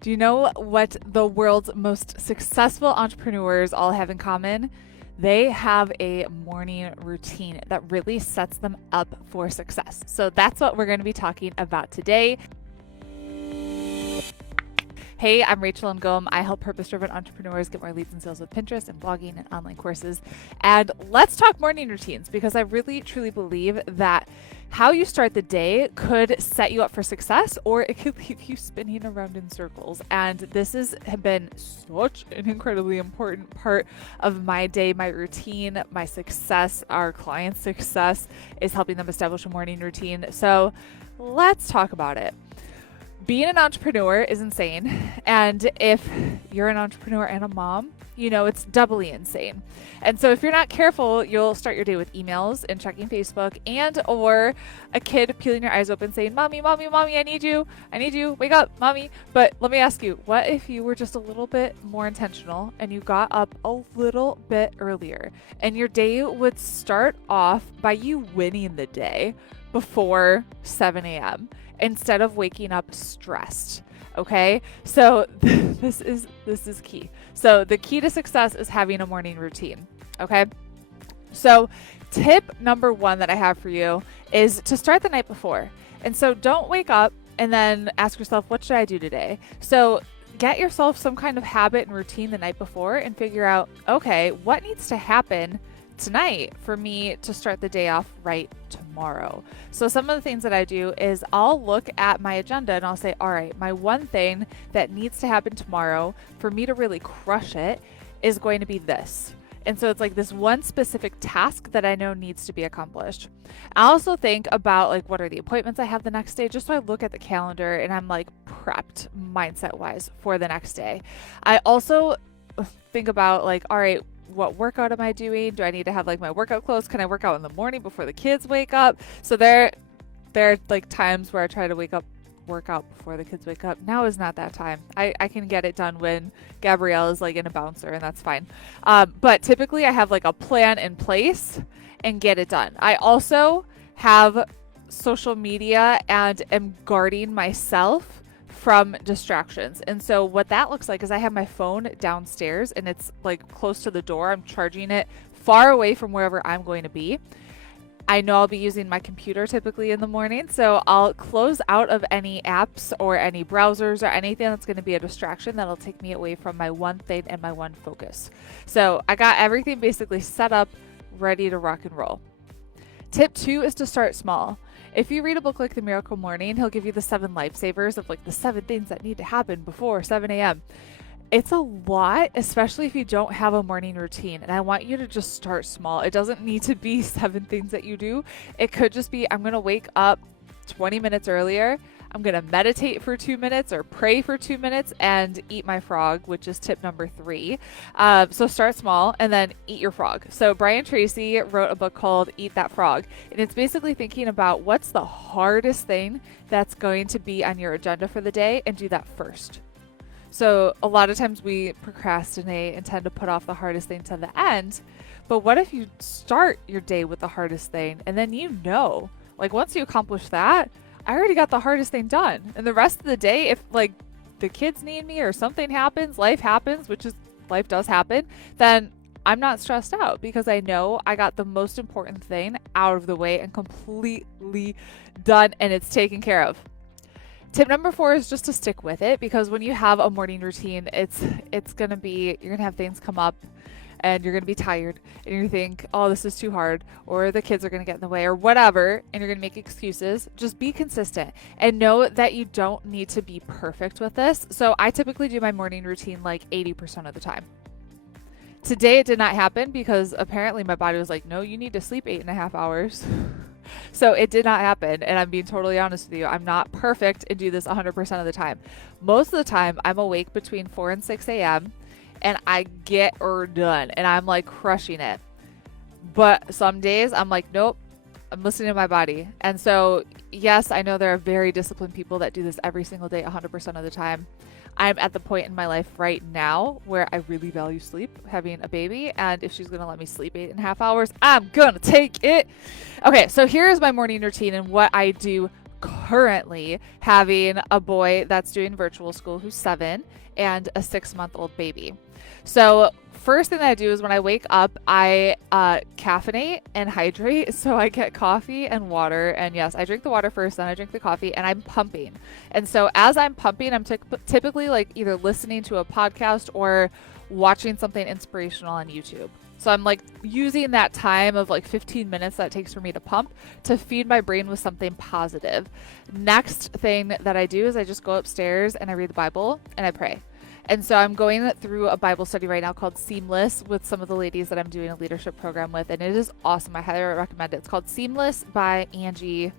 Do you know what the world's most successful entrepreneurs all have in common? They have a morning routine that really sets them up for success. So that's what we're going to be talking about today. Hey, I'm Rachel Ngom. I help purpose-driven entrepreneurs get more leads and sales with Pinterest and blogging and online courses. And let's talk morning routines, because I really, truly believe that how you start the day could set you up for success, or it could leave you spinning around in circles. And this has been such an incredibly important part of my day, my routine, my success, our clients' success is helping them establish a morning routine. So let's talk about it. Being an entrepreneur is insane. And if you're an entrepreneur and a mom, you know it's doubly insane. And so if you're not careful, you'll start your day with emails and checking Facebook, and or a kid peeling your eyes open saying, "Mommy, mommy, mommy, I need you. Wake up, mommy." But let me ask you, what if you were just a little bit more intentional and you got up a little bit earlier, and your day would start off by you winning the day before 7 a.m. instead of waking up stressed. Okay, so this is key. So the key to success is having a morning routine. Okay, so tip number one that I have for you is to start the night before. And so don't wake up and then ask yourself, what should I do today? So get yourself some kind of habit and routine the night before and figure out, okay, what needs to happen tonight for me to start the day off right tomorrow. So some of the things that I do is I'll look at my agenda and I'll say, all right, my one thing that needs to happen tomorrow for me to really crush it is going to be this. And so it's like this one specific task that I know needs to be accomplished. I also think about like, what are the appointments I have the next day? Just so I look at the calendar and I'm like prepped mindset wise for the next day. I also think about like, all right, what workout am I doing? Do I need to have like my workout clothes? Can I work out in the morning before the kids wake up? So there are like times where I try to work out before the kids wake up. Now is not that time. I can get it done when Gabrielle is like in a bouncer, and that's fine. But typically I have like a plan in place and get it done. I also have social media and am guarding myself from distractions. And so what that looks like is I have my phone downstairs and it's like close to the door. I'm charging it far away from wherever I'm going to be. I know I'll be using my computer typically in the morning, so I'll close out of any apps or any browsers or anything that's going to be a distraction that'll take me away from my one thing and my one focus. So I got everything basically set up, ready to rock and roll. Tip 2 is to start small. If you read a book like The Miracle Morning, he'll give you the 7 lifesavers of like the 7 things that need to happen before 7 a.m. It's a lot, especially if you don't have a morning routine. And I want you to just start small. It doesn't need to be 7 things that you do. It could just be, I'm going to wake up 20 minutes earlier. I'm going to meditate for 2 minutes or pray for 2 minutes and eat my frog, which is tip number 3. So start small and then eat your frog. So Brian Tracy wrote a book called Eat That Frog. And it's basically thinking about what's the hardest thing that's going to be on your agenda for the day and do that first. So a lot of times we procrastinate and tend to put off the hardest thing to the end. But what if you start your day with the hardest thing and then like once you accomplish that, I already got the hardest thing done. And the rest of the day, if like the kids need me or something happens, life happens, which is life does happen, then I'm not stressed out because I know I got the most important thing out of the way and completely done, and it's taken care of. Tip number 4 is just to stick with it, because when you have a morning routine, you're gonna have things come up and you're going to be tired and you think, oh, this is too hard, or the kids are going to get in the way or whatever, and you're going to make excuses. Just be consistent and know that you don't need to be perfect with this. So I typically do my morning routine like 80% of the time. Today it did not happen because apparently my body was like, no, you need to sleep 8.5 hours. So it did not happen. And I'm being totally honest with you. I'm not perfect and do this 100% of the time. Most of the time I'm awake between 4 and 6 a.m. and I get her done and I'm like crushing it. But some days I'm like, nope, I'm listening to my body. And so, yes, I know there are very disciplined people that do this every single day, 100% of the time. I'm at the point in my life right now where I really value sleep, having a baby. And if she's going to let me sleep 8.5 hours, I'm going to take it. Okay, so here's my morning routine and what I do currently having a boy that's doing virtual school who's 7 and a 6-month-old baby. So first thing that I do is when I wake up, I caffeinate and hydrate. So I get coffee and water. And yes, I drink the water first, then I drink the coffee, and I'm pumping. And so as I'm pumping, I'm typically like either listening to a podcast or watching something inspirational on YouTube. So I'm like using that time of like 15 minutes that it takes for me to pump to feed my brain with something positive. Next thing that I do is I just go upstairs and I read the Bible and I pray. And so I'm going through a Bible study right now called Seamless with some of the ladies that I'm doing a leadership program with. And it is awesome. I highly recommend it. It's called Seamless by Angie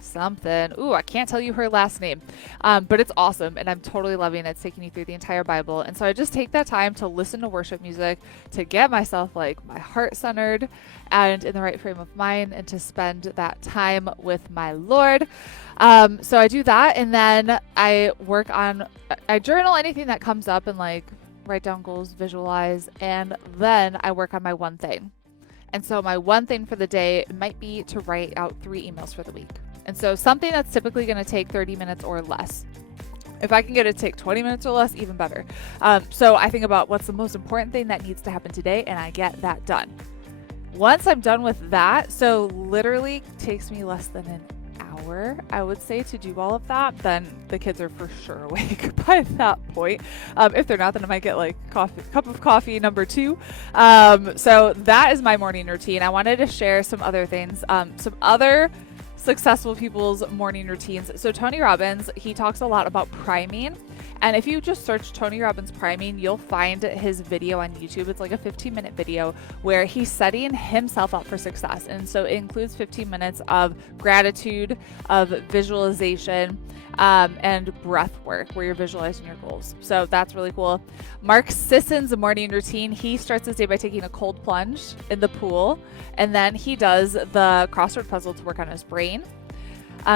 something. Ooh, I can't tell you her last name, but it's awesome. And I'm totally loving it. It's taking you through the entire Bible. And so I just take that time to listen to worship music, to get myself like my heart centered and in the right frame of mind, and to spend that time with my Lord. So I do that. And then I journal anything that comes up and like write down goals, visualize, and then I work on my one thing. And so my one thing for the day might be to write out 3 emails for the week. And so something that's typically going to take 30 minutes or less. If I can get it to take 20 minutes or less, even better. So I think about what's the most important thing that needs to happen today, and I get that done. Once I'm done with that, so literally takes me less than an hour, I would say, to do all of that, then the kids are for sure awake by that point. If they're not, then I might get like cup of coffee number 2. So that is my morning routine. I wanted to share some other things, some other successful people's morning routines. So Tony Robbins, he talks a lot about priming. And if you just search Tony Robbins priming, you'll find his video on YouTube. It's like a 15-minute video where he's setting himself up for success. And so it includes 15 minutes of gratitude, of visualization, and breath work where you're visualizing your goals. So that's really cool. Mark Sisson's morning routine, he starts his day by taking a cold plunge in the pool, and then he does the crossword puzzle to work on his brain.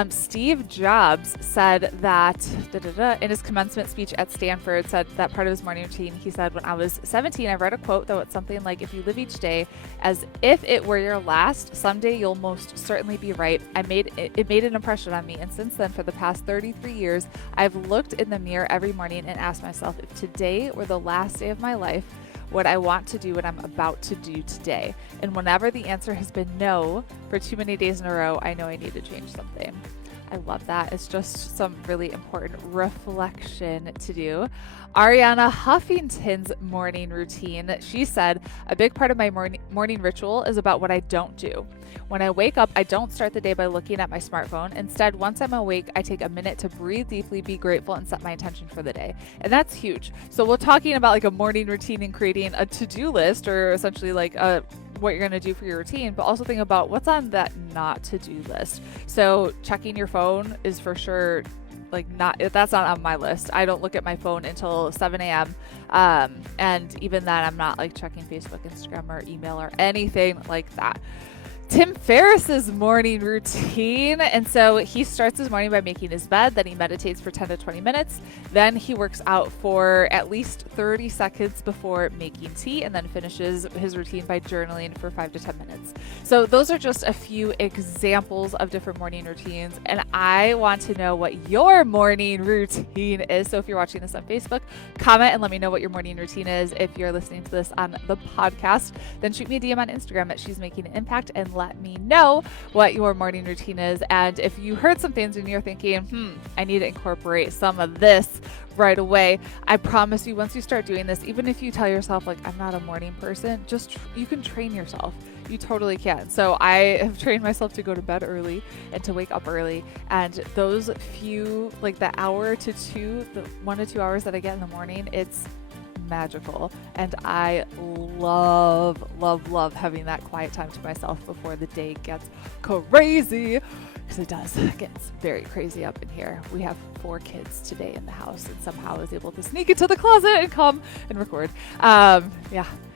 Steve Jobs said that in his commencement speech at Stanford, said that part of his morning routine, he said, when I was 17, I read a quote that was something like, if you live each day as if it were your last, someday you'll most certainly be right. It made an impression on me. And since then, for the past 33 years, I've looked in the mirror every morning and asked myself, if today were the last day of my life, what I want to do what I'm about to do today. And whenever the answer has been no for too many days in a row, I know I need to change something. I love that. It's just some really important reflection to do. Ariana Huffington's morning routine, she said, a big part of my morning ritual is about what I don't do. When I wake up, I don't start the day by looking at my smartphone. Instead, once I'm awake, I take a minute to breathe deeply, be grateful, and set my intention for the day. And that's huge. So we're talking about like a morning routine and creating a to-do list, or essentially like what you're going to do for your routine, but also think about what's on that not to-do list. So checking your phone is for sure that's not on my list. I don't look at my phone until 7 a.m. And even then, I'm not like checking Facebook, Instagram, or email or anything like that. Tim Ferriss's morning routine. And so he starts his morning by making his bed, then he meditates for 10 to 20 minutes. Then he works out for at least 30 seconds before making tea, and then finishes his routine by journaling for 5 to 10 minutes. So those are just a few examples of different morning routines. And I want to know what your morning routine is. So if you're watching this on Facebook, comment and let me know what your morning routine is. If you're listening to this on the podcast, then shoot me a DM on Instagram at She's Making an Impact and let me know what your morning routine is. And if you heard some things and you're thinking, I need to incorporate some of this right away, I promise you, once you start doing this, even if you tell yourself like, I'm not a morning person, you can train yourself. You totally can. So I have trained myself to go to bed early and to wake up early. And those few, like the hour to 2, the 1 to 2 hours that I get in the morning, it's magical. And I love having that quiet time to myself before the day gets crazy, because it does. It gets very crazy up in here. We have 4 kids today in the house, and somehow I was able to sneak into the closet and come and record.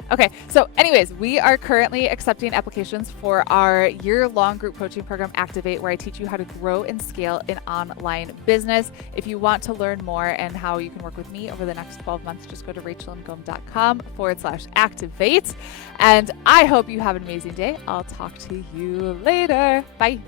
Okay, so anyways, we are currently accepting applications for our year-long group coaching program, Activate, where I teach you how to grow and scale an online business. If you want to learn more and how you can work with me over the next 12 months, just go to rachelandgom.com/activate. And I hope you have an amazing day. I'll talk to you later. Bye.